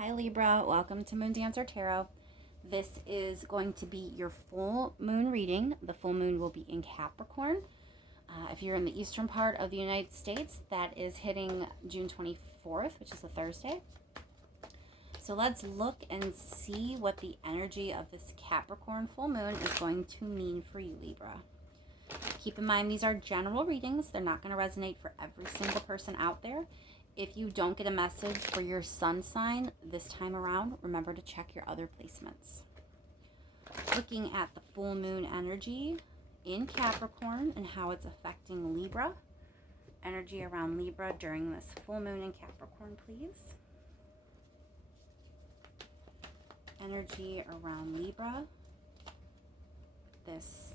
Hi Libra, welcome to Moon Dancer Tarot. This is going to be your full moon reading. The full moon will be in Capricorn. If you're in the eastern part of the United States, that is hitting June 24th, which is a Thursday. So let's look and see what the energy of this Capricorn full moon is going to mean for you, Libra. Keep in mind, these are general readings. They're not going to resonate for every single person out there. If you don't get a message for your sun sign this time around, remember to check your other placements. Looking at the full moon energy in Capricorn and how it's affecting Libra. Energy around Libra during this full moon in Capricorn, please. Energy around Libra this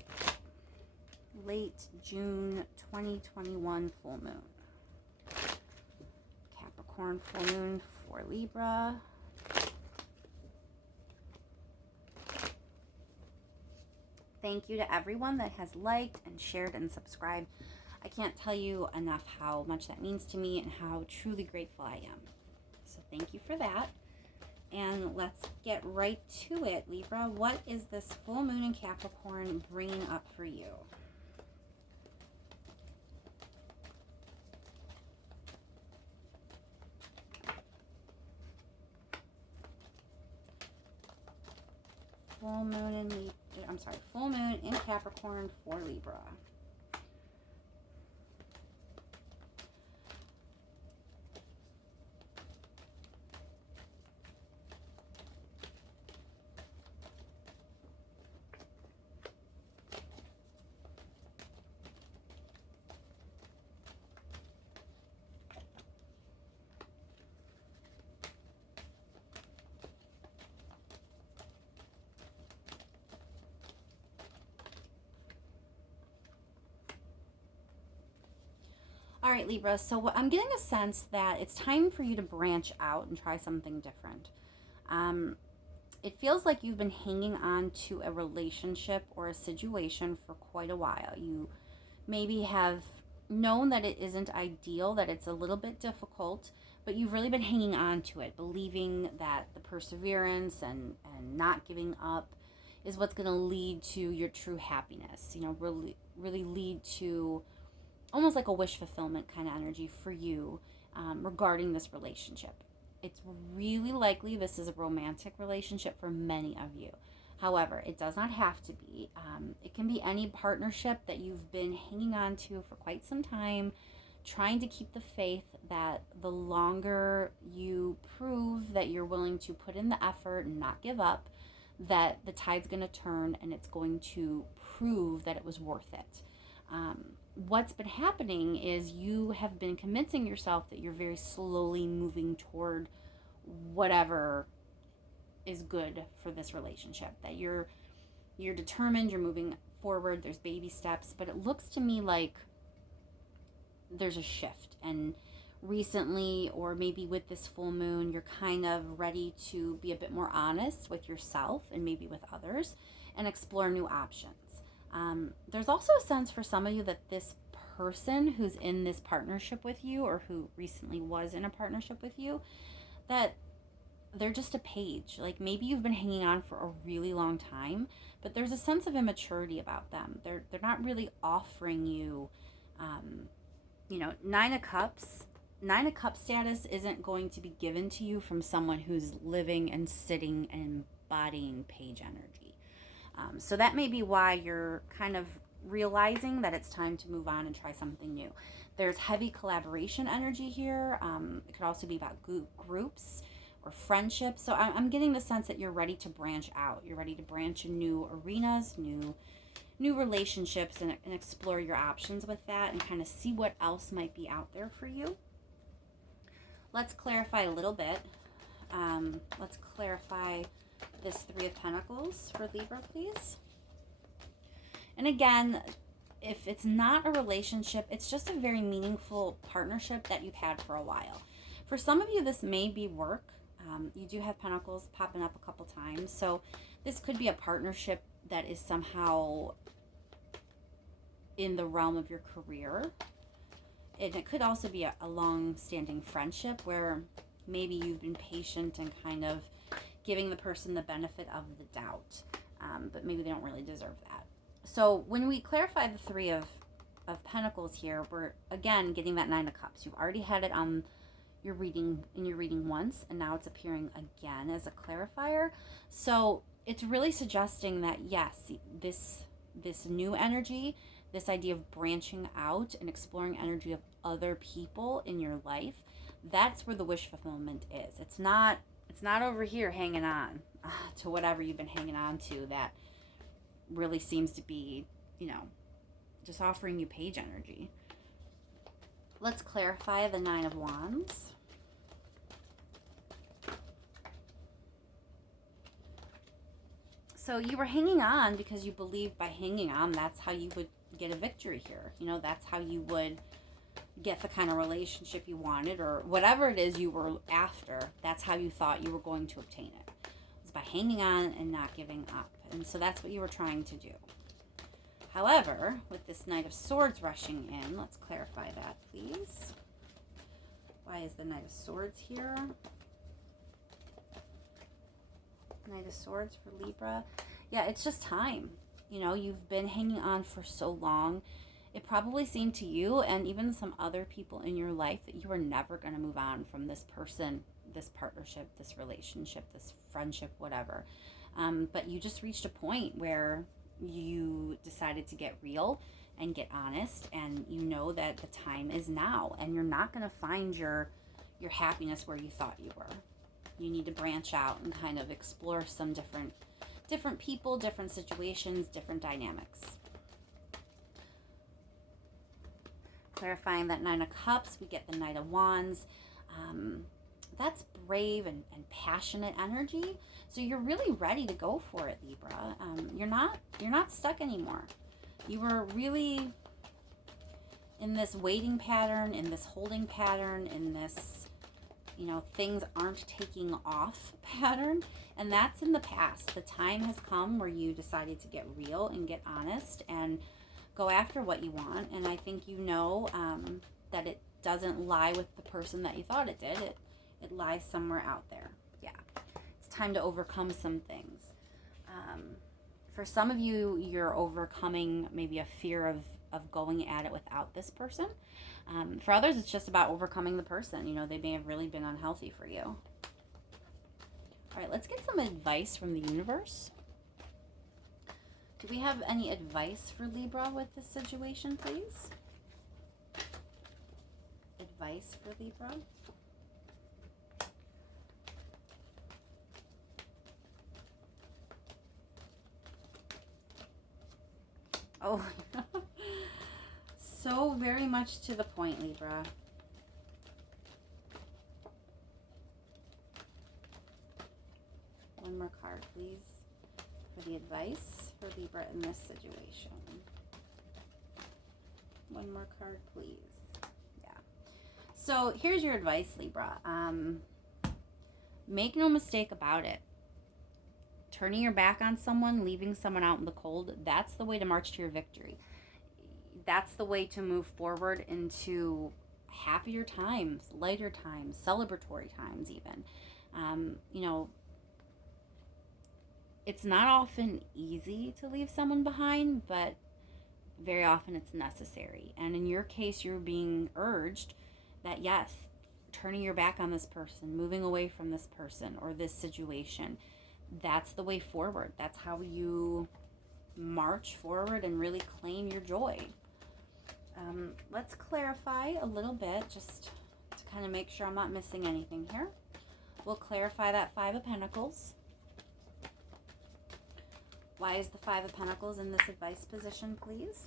late June 2021 full moon. Capricorn full moon for Libra. Thank you to everyone that has liked and shared and subscribed. I can't tell you enough how much that means to me and how truly grateful I am. So thank you for that. And let's get right to it, Libra. What is this full moon in Capricorn bringing up for you? Full moon in Capricorn for Libra. All right, Libra, so I'm getting a sense that it's time for you to branch out and try something different. It feels like you've been hanging on to a relationship or a situation for quite a while. You maybe have known that it isn't ideal, that it's a little bit difficult, but you've really been hanging on to it, believing that the perseverance and not giving up is what's going to lead to your true happiness, really lead to almost like a wish fulfillment kind of energy for you regarding this relationship. It's really likely this is a romantic relationship for many of you. However, it does not have to be. It can be any partnership that you've been hanging on to for quite some time, trying to keep the faith that the longer you prove that you're willing to put in the effort and not give up, that the tide's going to turn and it's going to prove that it was worth it. What's been happening is you have been convincing yourself that you're very slowly moving toward whatever is good for this relationship, that you're determined, you're moving forward, there's baby steps, but it looks to me like there's a shift. And recently, or maybe with this full moon, you're kind of ready to be a bit more honest with yourself and maybe with others and explore new options. There's also a sense for some of you that this person who's in this partnership with you, or who recently was in a partnership with you, that they're just a page. Like maybe you've been hanging on for a really long time, but there's a sense of immaturity about them. They're not really offering you, Nine of Cups status isn't going to be given to you from someone who's living and sitting and embodying page energy. So that may be why you're kind of realizing that it's time to move on and try something new. There's heavy collaboration energy here. It could also be about groups or friendships. So I'm getting the sense that you're ready to branch out. You're ready to branch in new arenas, new relationships, and explore your options with that and kind of see what else might be out there for you. Let's clarify a little bit. Let's clarify this Three of Pentacles for Libra, please. And again, if it's not a relationship, it's just a very meaningful partnership that you've had for a while. For some of you, this may be work. You do have Pentacles popping up a couple times. So this could be a partnership that is somehow in the realm of your career. And it could also be a long-standing friendship where maybe you've been patient and kind of giving the person the benefit of the doubt, but maybe they don't really deserve that. So when we clarify the Three of Pentacles here, we're again getting that Nine of Cups. You've already had it on your reading once, and now it's appearing again as a clarifier. So it's really suggesting that yes, this new energy, this idea of branching out and exploring energy of other people in your life, that's where the wish fulfillment is. It's not over here hanging on to whatever you've been hanging on to that really seems to be, just offering you page energy. Let's clarify the Nine of Wands. So you were hanging on because you believed by hanging on, that's how you would get a victory here. That's how you would get the kind of relationship you wanted, or whatever it is you were after. That's how you thought you were going to obtain it. It was by hanging on and not giving up. And so that's what you were trying to do. However, with this Knight of Swords rushing in, let's clarify that, please. Why is the Knight of Swords here? Knight of Swords for Libra. Yeah, it's just time. You've been hanging on for so long. It probably seemed to you and even some other people in your life that you were never going to move on from this person, this partnership, this relationship, this friendship, whatever. But you just reached a point where you decided to get real and get honest, and you know that the time is now, and you're not going to find your happiness where you thought you were. You need to branch out and kind of explore some different people, different situations, different dynamics. Clarifying that Nine of Cups, we get the Knight of Wands. That's brave and passionate energy. So you're really ready to go for it, Libra. You're not stuck anymore. You were really in this waiting pattern, in this holding pattern, in this, things aren't taking off pattern. And that's in the past. The time has come where you decided to get real and get honest and go after what you want. And I think that it doesn't lie with the person that you thought it did. It lies somewhere out there. Yeah. It's time to overcome some things. For some of you, you're overcoming maybe a fear of going at it without this person. For others, it's just about overcoming the person. They may have really been unhealthy for you. All right, let's get some advice from the universe. Do we have any advice for Libra with this situation, please? Advice for Libra? Oh, so very much to the point, Libra. One more card, please, for the advice for Libra in this situation. One more card, please. Yeah. So here's your advice, Libra. Make no mistake about it. Turning your back on someone, leaving someone out in the cold, that's the way to march to your victory. That's the way to move forward into happier times, lighter times, celebratory times even. It's not often easy to leave someone behind, but very often it's necessary. And in your case, you're being urged that yes, turning your back on this person, moving away from this person or this situation, that's the way forward. That's how you march forward and really claim your joy. Let's clarify a little bit just to kind of make sure I'm not missing anything here. We'll clarify that Five of Pentacles. Why is the Five of Pentacles in this advice position, please?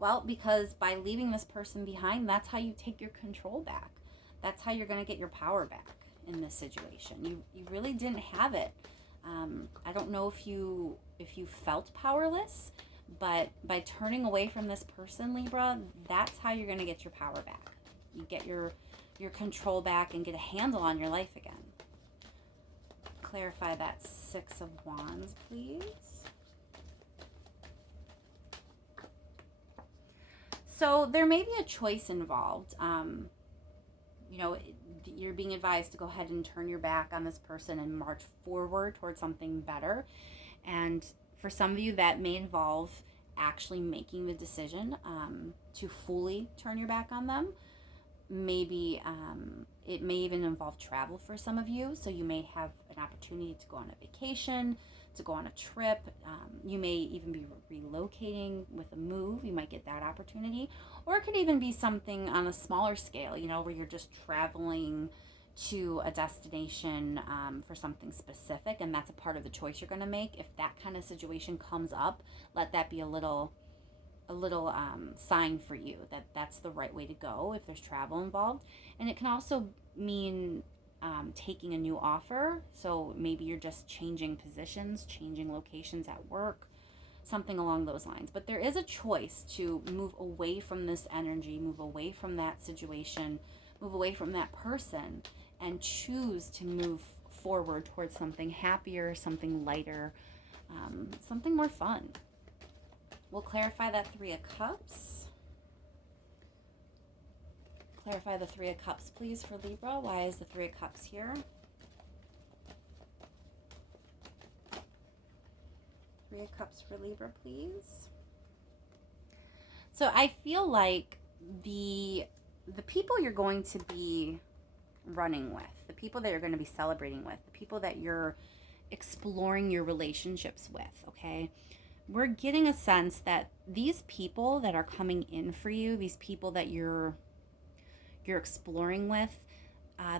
Well, because by leaving this person behind, that's how you take your control back. That's how you're going to get your power back in this situation. You really didn't have it. I don't know if you felt powerless, but by turning away from this person, Libra, that's how you're going to get your power back. You get your control back and get a handle on your life again. Clarify that Six of Wands, please. So there may be a choice involved. you're being advised to go ahead and turn your back on this person and march forward towards something better. And for some of you, that may involve actually making the decision to fully turn your back on them. Maybe it may even involve travel for some of you. So you may have an opportunity to go on a vacation, to go on a trip. You may even be relocating with a move. You might get that opportunity. Or it could even be something on a smaller scale, where you're just traveling to a destination for something specific, and that's a part of the choice you're going to make. If that kind of situation comes up, let that be a little sign for you that that's the right way to go if there's travel involved. And it can also mean taking a new offer. So maybe you're just changing positions, changing locations at work, something along those lines. But there is a choice to move away from this energy, move away from that situation, move away from that person, and choose to move forward towards something happier, something lighter, something more fun. We'll clarify that Three of Cups. Clarify the Three of Cups, please, for Libra. Why is the Three of Cups here? Three of Cups for Libra, please. So I feel like the people you're going to be running with, the people that you're going to be celebrating with, the people that you're exploring your relationships with, okay? We're getting a sense that these people that are coming in for you, these people that you're exploring with,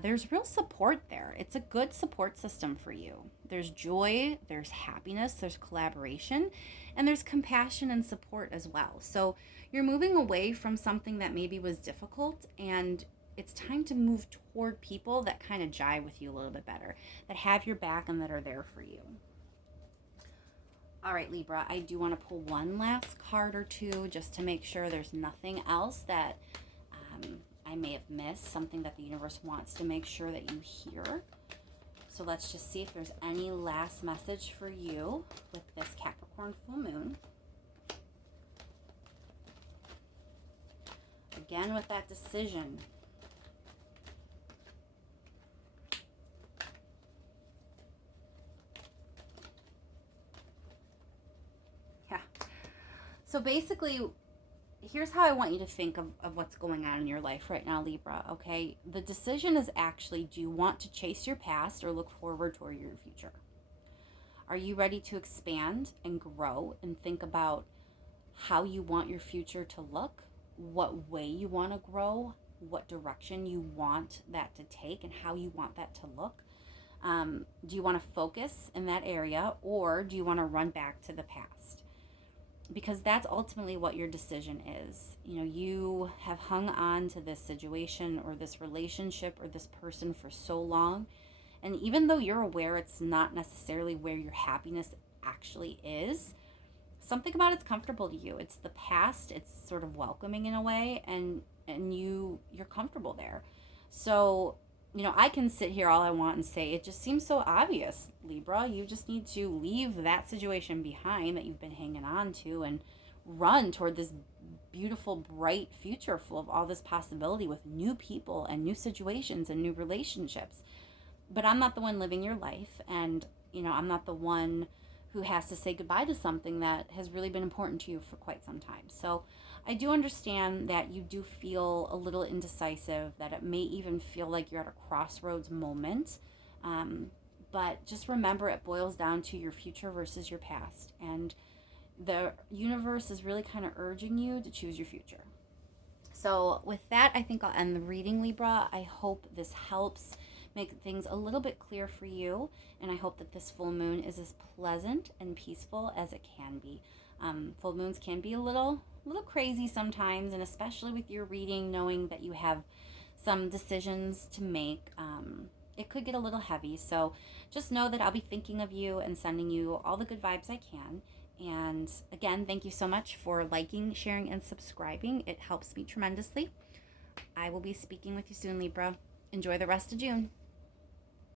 there's real support there. It's a good support system for you. There's joy, there's happiness, there's collaboration, and there's compassion and support as well. So you're moving away from something that maybe was difficult, and it's time to move toward people that kind of jive with you a little bit better, that have your back and that are there for you. All right, Libra, I do want to pull one last card or two just to make sure there's nothing else that I may have missed, something that the universe wants to make sure that you hear. So let's just see if there's any last message for you with this Capricorn full moon. Again, with that decision. Yeah. So basically, here's how I want you to think of what's going on in your life right now, Libra, okay? The decision is actually, do you want to chase your past or look forward toward your future? Are you ready to expand and grow and think about how you want your future to look, what way you want to grow, what direction you want that to take, and how you want that to look? Do you want to focus in that area, or do you want to run back to the past? Because that's ultimately what your decision is. You have hung on to this situation or this relationship or this person for so long. And even though you're aware it's not necessarily where your happiness actually is, something about it's comfortable to you. It's the past. It's sort of welcoming in a way, and you're comfortable there. So, I can sit here all I want and say, it just seems so obvious, Libra. You just need to leave that situation behind that you've been hanging on to and run toward this beautiful, bright future full of all this possibility with new people and new situations and new relationships. But I'm not the one living your life, and, I'm not the one who has to say goodbye to something that has really been important to you for quite some time. So I do understand that you do feel a little indecisive, that it may even feel like you're at a crossroads moment. But just remember, it boils down to your future versus your past. And the universe is really kind of urging you to choose your future. So with that, I think I'll end the reading, Libra. I hope this helps make things a little bit clear for you. And I hope that this full moon is as pleasant and peaceful as it can be. Full moons can be a little crazy sometimes, and especially with your reading, knowing that you have some decisions to make, it could get a little heavy. So just know that I'll be thinking of you and sending you all the good vibes I can. And again, thank you so much for liking, sharing, and subscribing. It helps me tremendously. I will be speaking with you soon, Libra. Enjoy the rest of June.